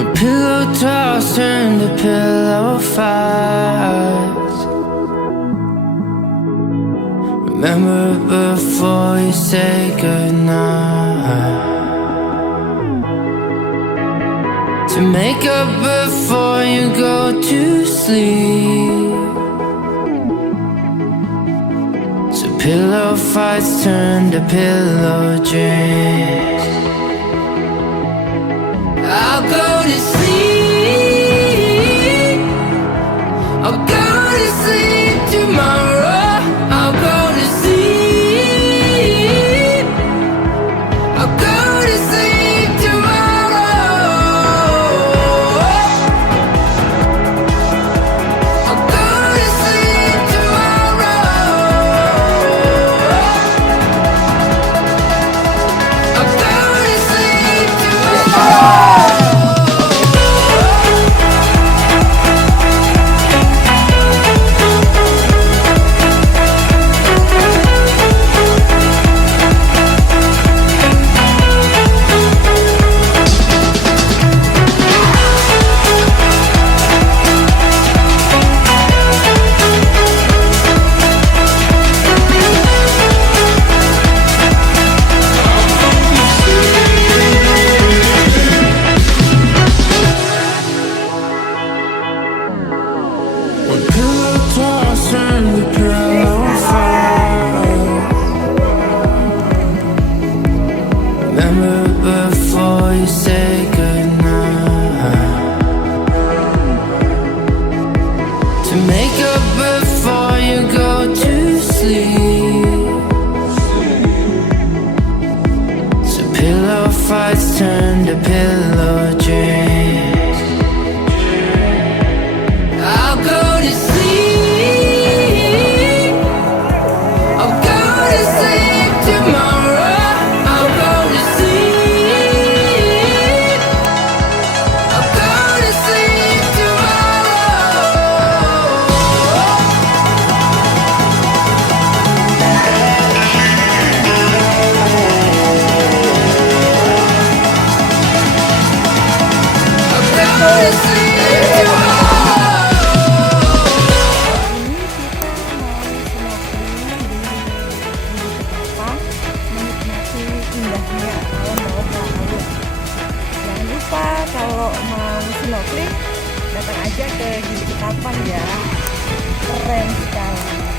When pillow talks turn to pillow fights. Remember before you say goodnight. To make up before you go to sleep. So pillow fights turn to pillow dreams. I'll go to sleep. I'll go to sleep tomorrow. I'll go to sleep. I'll go to sleep tomorrow. I'll go to sleep tomorrow. I'll go to sleep tomorrow. When pillow talks turn to pillow fight. Remember before you say goodnight. To make up before you go to sleep. So pillow fights turn to pillow dreams. I'll go to sleep. I'll go to sleep tomorrow. I'll go to sleep. I'll go to sleep tomorrow. I'll go to sleep tomorrow. Ini kita mau snorkeling di Gili Ketapang, menikmati indahnya alam bawah laut. Jangan lupa kalau mau snorkeling datang aja ke Gili Ketapang ya, keren sekali.